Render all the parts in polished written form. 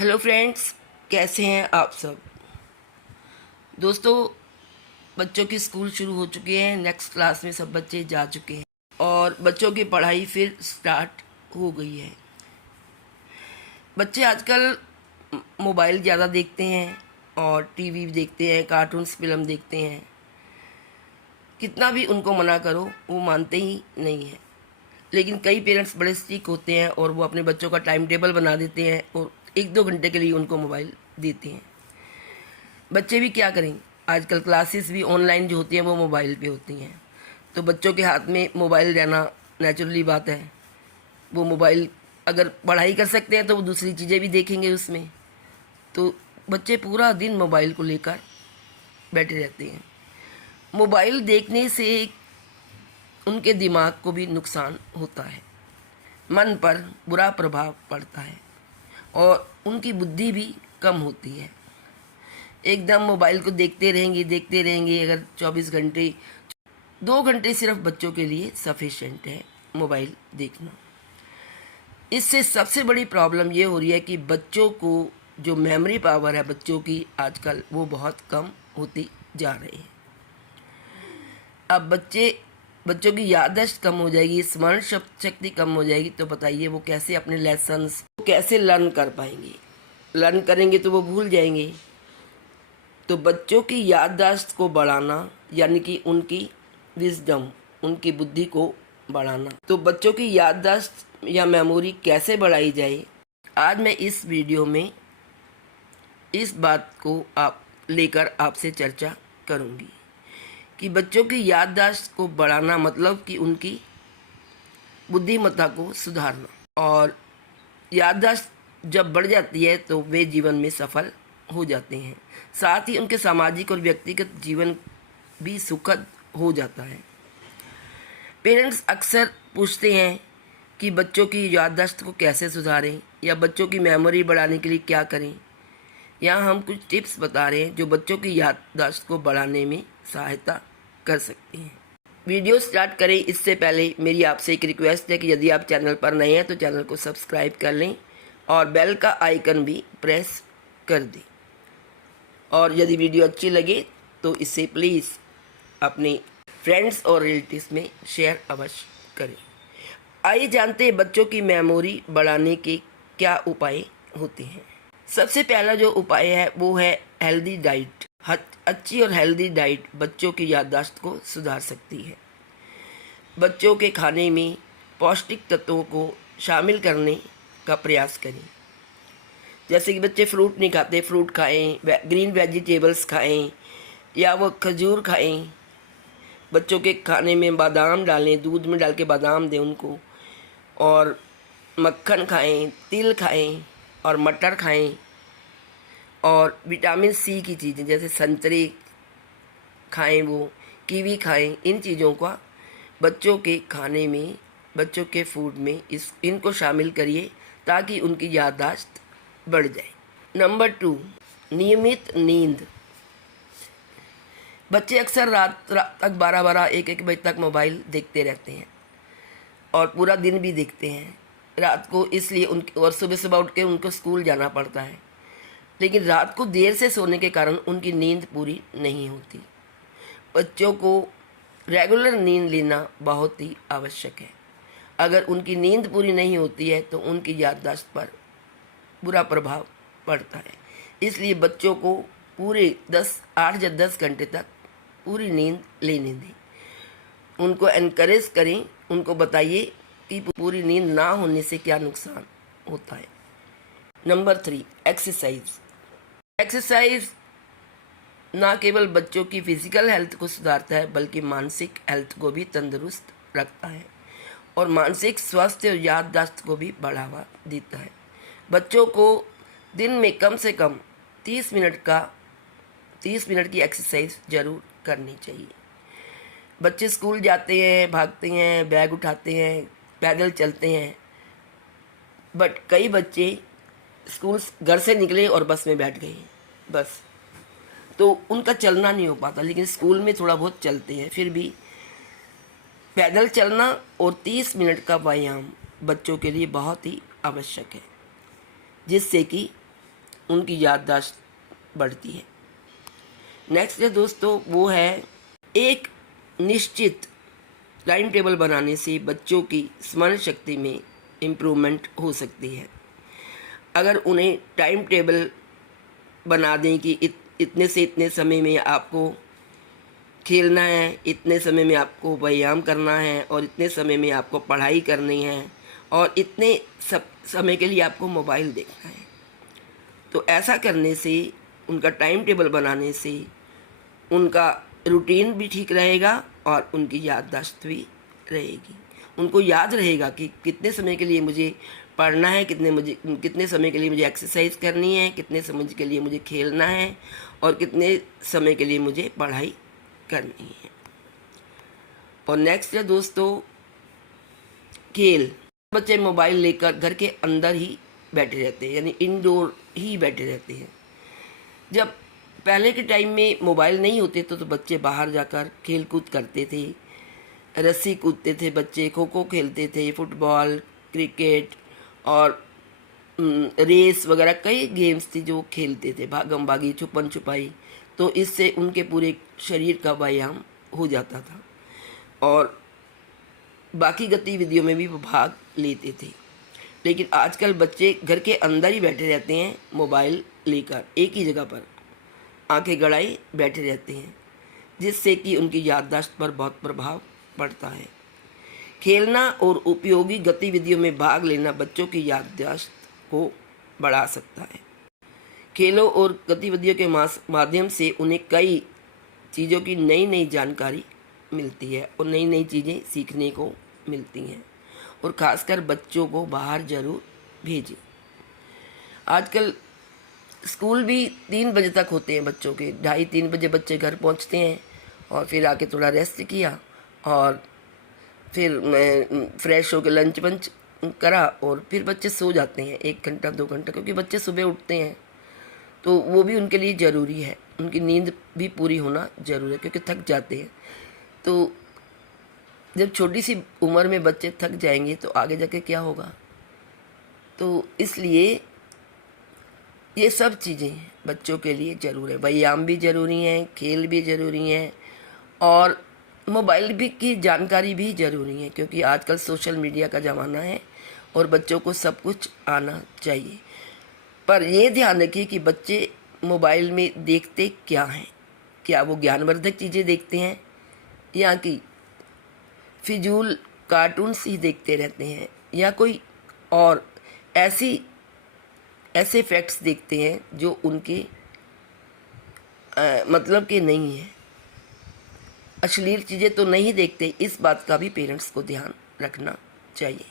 Hello friends, कैसे हैं आप सब। दोस्तों, बच्चों की स्कूल शुरू हो चुकी है। नेक्स्ट क्लास में सब बच्चे जा चुके हैं और बच्चों की पढ़ाई फिर स्टार्ट हो गई है। बच्चे आजकल मोबाइल ज़्यादा देखते हैं और टीवी भी देखते हैं, कार्टून्स फिल्म देखते हैं। कितना भी उनको मना करो वो मानते ही नहीं हैं। लेकिन कई पेरेंट्स बड़े स्ट्रिक्ट होते हैं और वो अपने बच्चों का टाइम टेबल बना देते हैं और 1-2 घंटे के लिए उनको मोबाइल देते हैं। बच्चे भी क्या करें, आजकल क्लासेस भी ऑनलाइन जो होती हैं वो मोबाइल पे होती हैं, तो बच्चों के हाथ में मोबाइल रहना नेचुरली बात है। वो मोबाइल अगर पढ़ाई कर सकते हैं तो वो दूसरी चीज़ें भी देखेंगे उसमें। तो बच्चे पूरा दिन मोबाइल को लेकर बैठे रहते हैं। मोबाइल देखने से उनके दिमाग को भी नुकसान होता है, मन पर बुरा प्रभाव पड़ता है और उनकी बुद्धि भी कम होती है। एकदम मोबाइल को देखते रहेंगे अगर 24 घंटे। 2 घंटे सिर्फ बच्चों के लिए सफिशेंट है मोबाइल देखना। इससे सबसे बड़ी प्रॉब्लम ये हो रही है कि बच्चों को जो मेमोरी पावर है बच्चों की आजकल वो बहुत कम होती जा रही है। अब बच्चों की याददाश्त कम हो जाएगी, स्मरण शक्ति कम हो जाएगी, तो बताइए वो कैसे अपने लेसन्स कैसे लर्न कर पाएंगे। लर्न करेंगे तो वो भूल जाएंगे। तो बच्चों की याददाश्त को बढ़ाना यानी कि उनकी विजडम, उनकी बुद्धि को बढ़ाना। तो बच्चों की याददाश्त या मेमोरी कैसे बढ़ाई जाए, आज मैं इस वीडियो में इस बात को लेकर आपसे चर्चा करूंगी कि बच्चों की याददाश्त को बढ़ाना मतलब कि उनकी बुद्धिमत्ता को सुधारना। और याददाश्त जब बढ़ जाती है तो वे जीवन में सफल हो जाते हैं, साथ ही उनके सामाजिक और व्यक्तिगत जीवन भी सुखद हो जाता है। पेरेंट्स अक्सर पूछते हैं कि बच्चों की याददाश्त को कैसे सुधारें या बच्चों की मेमोरी बढ़ाने के लिए क्या करें। यहाँ हम कुछ टिप्स बता रहे हैं जो बच्चों की याददाश्त को बढ़ाने में सहायता कर सकती हैं। वीडियो स्टार्ट करें इससे पहले मेरी आपसे एक रिक्वेस्ट है कि यदि आप चैनल पर नए हैं तो चैनल को सब्सक्राइब कर लें और बेल का आइकन भी प्रेस कर दें। और यदि वीडियो अच्छी लगे तो इसे प्लीज़ अपने फ्रेंड्स और रिलेटिव्स में शेयर अवश्य करें। आइए जानते हैं बच्चों की मेमोरी बढ़ाने के क्या उपाय होते हैं। सबसे पहला जो उपाय है वो है हेल्दी डाइट। अच्छी और हेल्दी डाइट बच्चों की याददाश्त को सुधार सकती है। बच्चों के खाने में पौष्टिक तत्वों को शामिल करने का प्रयास करें। जैसे कि बच्चे फ्रूट नहीं खाते, फ्रूट खाएं, ग्रीन वेजिटेबल्स खाएं या वो खजूर खाएं। बच्चों के खाने में बादाम डालें, दूध में डाल के बादाम दें उनको, और मक्खन खाएं, तिल खाएं और मटर खाएं। और विटामिन सी की चीज़ें जैसे संतरे खाएं, वो कीवी खाएं। इन चीज़ों का बच्चों के खाने में, बच्चों के फूड में इनको शामिल करिए ताकि उनकी याददाश्त बढ़ जाए। नंबर 2, नियमित नींद। बच्चे अक्सर रात तक 12-12, 1-1 बजे तक मोबाइल देखते रहते हैं और पूरा दिन भी देखते हैं रात को, इसलिए और सुबह सुबह उठ के उनको स्कूल जाना पड़ता है। लेकिन रात को देर से सोने के कारण उनकी नींद पूरी नहीं होती। बच्चों को रेगुलर नींद लेना बहुत ही आवश्यक है। अगर उनकी नींद पूरी नहीं होती है तो उनकी याददाश्त पर बुरा प्रभाव पड़ता है। इसलिए बच्चों को पूरे 8 या 10 घंटे तक पूरी नींद लेने दें। उनको एनकरेज करें, उनको बताइए कि पूरी नींद ना होने से क्या नुकसान होता है। Number 3, exercise. एक्सरसाइज ना केवल बच्चों की फिजिकल हेल्थ को सुधारता है बल्कि मानसिक हेल्थ को भी तंदुरुस्त रखता है और मानसिक स्वास्थ्य और याददाश्त को भी बढ़ावा देता है। बच्चों को दिन में कम से कम 30 मिनट की एक्सरसाइज ज़रूर करनी चाहिए। बच्चे स्कूल जाते हैं, भागते हैं, बैग उठाते हैं, पैदल चलते हैं, बट कई बच्चे स्कूल घर से निकले और बस में बैठ गए, बस तो उनका चलना नहीं हो पाता। लेकिन स्कूल में थोड़ा बहुत चलते हैं। फिर भी पैदल चलना और 30 मिनट का व्यायाम बच्चों के लिए बहुत ही आवश्यक है, जिससे कि उनकी याददाश्त बढ़ती है। नेक्स्ट है दोस्तों, वो है एक निश्चित टाइम टेबल बनाने से बच्चों की स्मरण शक्ति में इम्प्रूवमेंट हो सकती है। अगर उन्हें टाइम टेबल बना दें कि इतने से इतने समय में आपको खेलना है, इतने समय में आपको व्यायाम करना है और इतने समय में आपको पढ़ाई करनी है और इतने समय के लिए आपको मोबाइल देखना है, तो ऐसा करने से, उनका टाइम टेबल बनाने से उनका रूटीन भी ठीक रहेगा और उनकी याददाश्त भी रहेगी। उनको याद रहेगा कि कितने समय के लिए मुझे पढ़ना है, कितने समय के लिए मुझे एक्सरसाइज करनी है, कितने समय के लिए मुझे खेलना है और कितने समय के लिए मुझे पढ़ाई करनी है। और नेक्स्ट है दोस्तों, खेल। बच्चे मोबाइल लेकर घर के अंदर ही बैठे रहते हैं, यानी इंडोर ही बैठे रहते हैं। जब पहले के टाइम में मोबाइल नहीं होते तो बच्चे बाहर जाकर खेल कूद करते थे, रस्सी कूदते थे बच्चे, खो खो खेलते थे, फुटबॉल, क्रिकेट और रेस वगैरह कई गेम्स थी जो खेलते थे, भागम भागी, छुपन छुपाई। तो इससे उनके पूरे शरीर का व्यायाम हो जाता था और बाकी गतिविधियों में भी वो भाग लेते थे। लेकिन आजकल बच्चे घर के अंदर ही बैठे रहते हैं, मोबाइल लेकर एक ही जगह पर आंखें गड़ाए बैठे रहते हैं, जिससे कि उनकी याददाश्त पर बहुत प्रभाव पड़ता है। खेलना और उपयोगी गतिविधियों में भाग लेना बच्चों की याददाश्त को बढ़ा सकता है। खेलों और गतिविधियों के माध्यम से उन्हें कई चीज़ों की नई नई जानकारी मिलती है और नई नई चीज़ें सीखने को मिलती हैं। और ख़ासकर बच्चों को बाहर ज़रूर भेजें। आजकल स्कूल भी 3 बजे तक होते हैं बच्चों के, 2:30-3 बजे बच्चे घर पहुंचते हैं और फिर आके थोड़ा रेस्ट किया और फिर मैं फ्रेश होकर लंच वंच करा और फिर बच्चे सो जाते हैं 1 घंटा 2 घंटा, क्योंकि बच्चे सुबह उठते हैं तो वो भी उनके लिए ज़रूरी है, उनकी नींद भी पूरी होना ज़रूरी है क्योंकि थक जाते हैं। तो जब छोटी सी उम्र में बच्चे थक जाएंगे तो आगे जाके क्या होगा। तो इसलिए ये सब चीज़ें बच्चों के लिए ज़रूर है, व्यायाम भी ज़रूरी है, खेल भी ज़रूरी है और मोबाइल भी की जानकारी भी ज़रूरी है, क्योंकि आजकल सोशल मीडिया का ज़माना है और बच्चों को सब कुछ आना चाहिए। पर ये ध्यान रखिए कि बच्चे मोबाइल में देखते क्या हैं, क्या वो ज्ञानवर्धक चीज़ें देखते हैं या कि फिजूल कार्टून्स ही देखते रहते हैं या कोई और ऐसे फैक्ट्स देखते हैं जो उनके मतलब के नहीं है, अश्लील चीज़ें तो नहीं देखते। इस बात का भी पेरेंट्स को ध्यान रखना चाहिए।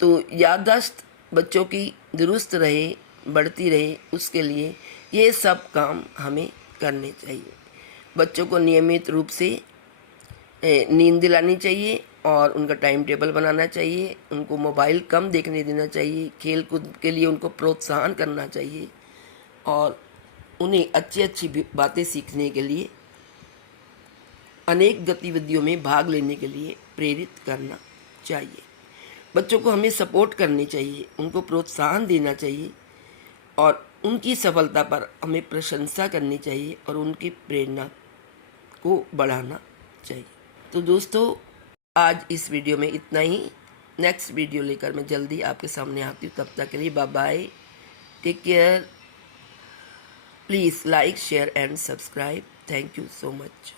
तो याददाश्त बच्चों की दुरुस्त रहे, बढ़ती रहे, उसके लिए ये सब काम हमें करने चाहिए। बच्चों को नियमित रूप से नींद दिलानी चाहिए और उनका टाइम टेबल बनाना चाहिए, उनको मोबाइल कम देखने देना चाहिए, खेल कूद के लिए उनको प्रोत्साहन करना चाहिए और उन्हें अच्छी अच्छी बातें सीखने के लिए, अनेक गतिविधियों में भाग लेने के लिए प्रेरित करना चाहिए। बच्चों को हमें सपोर्ट करनी चाहिए, उनको प्रोत्साहन देना चाहिए और उनकी सफलता पर हमें प्रशंसा करनी चाहिए और उनकी प्रेरणा को बढ़ाना चाहिए। तो दोस्तों, आज इस वीडियो में इतना ही। नेक्स्ट वीडियो लेकर मैं जल्दी आपके सामने आती हूँ। तब तक के लिए bye bye, take care, please like, share and subscribe. Thank you so much.